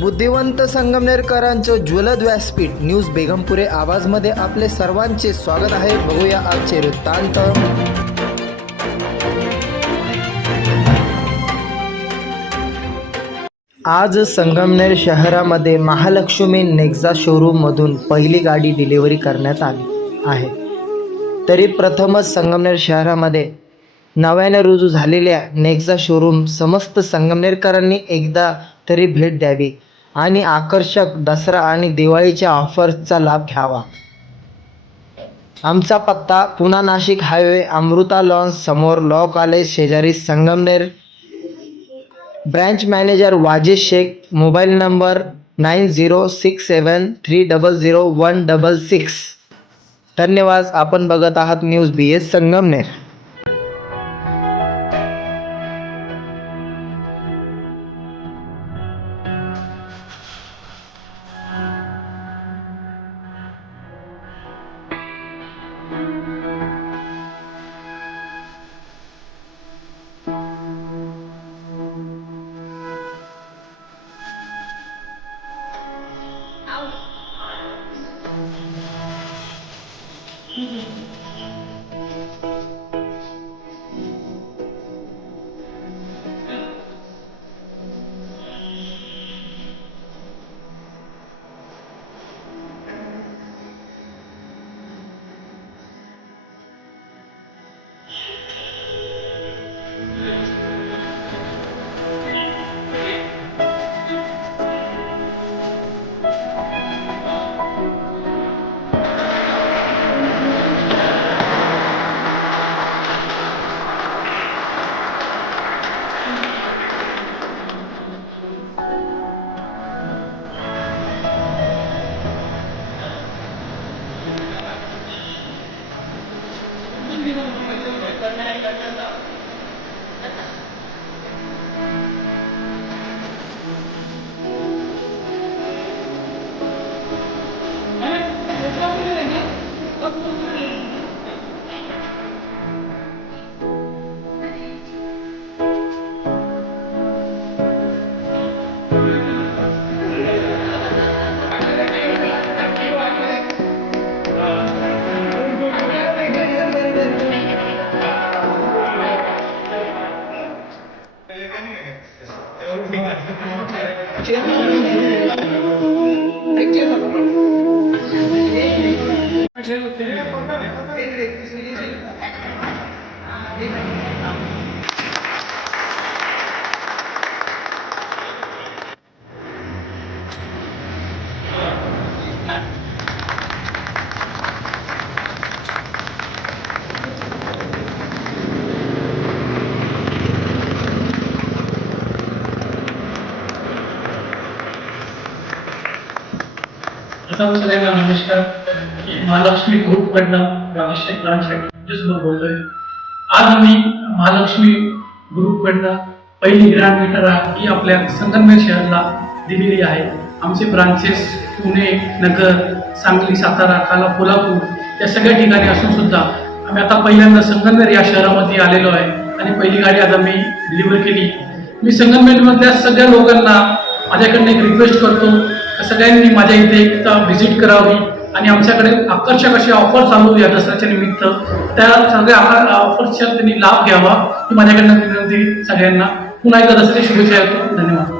बुद्धिवंत संगमनेरकरांचं ज्वलद व्यासपीठ न्यूज बेगमपुरे आवाजमध्ये आपले सर्वांचे स्वागत आहे. बघूया आजचे वृत्तांत. आज संगमनेर शहरामध्ये महालक्ष्मी नेक्झा शोरूममधून पहिली गाडी डिलिव्हरी करण्यात आली आहे. तरी प्रथमच संगमनेर शहरामध्ये नव्याने रुजू झालेल्या नेक्झा शोरूम समस्त संगमनेरकरांनी एकदा तरी भेट द्यावी आणि आकर्षक दसरा आणि दिवाळीच्या ऑफर्सचा लाभ घ्यावा. आमचा पत्ता पुणा नाशिक हायवे अमृता लॉन्स समोर लॉ कॉलेज शेजारी Sangamner. Branch manager Wajid Shaikh mobile number nine zero six seven three double zero one double six. धन्यवाद आपण बघत आहात न्यूज बी एस संगमनेर. Mm-hmm. करना है करना था Thank you. Thank you. प्रथम सगळ्यांना नमस्कार. महालक्ष्मी ग्रुप कडनं तुमच्यासोबत बोलतोय. आज आम्ही महालक्ष्मी ग्रुपकडनं पहिली ग्रँड मीटर ही आपल्या संगमनेर शहराला दिलेली आहे. आमचे ब्रांचेस पुणे नगर सांगली सातारा काला कोल्हापूर या सगळ्या ठिकाणी असून सुद्धा आम्ही आता पहिल्यांदा संगमनेर या शहरामध्ये आलेलो आहे आणि पहिली गाडी आज आम्ही डिलिव्हर केली. मी संगमनेरमधल्या सगळ्या लोकांना माझ्याकडनं एक रिक्वेस्ट करतो. सगळ्यांनी माझ्या इथे एकदा व्हिजिट करावी आणि आमच्याकडे आकर्षक असे ऑफर चालू या दसऱ्याच्या निमित्त. त्या सगळ्या ऑफर्सचा त्यांनी लाभ घ्यावा ही माझ्याकडनं विनंती सगळ्यांना. पुन्हा एकदा दसऱ्याची शुभेच्छा येतो धन्यवाद.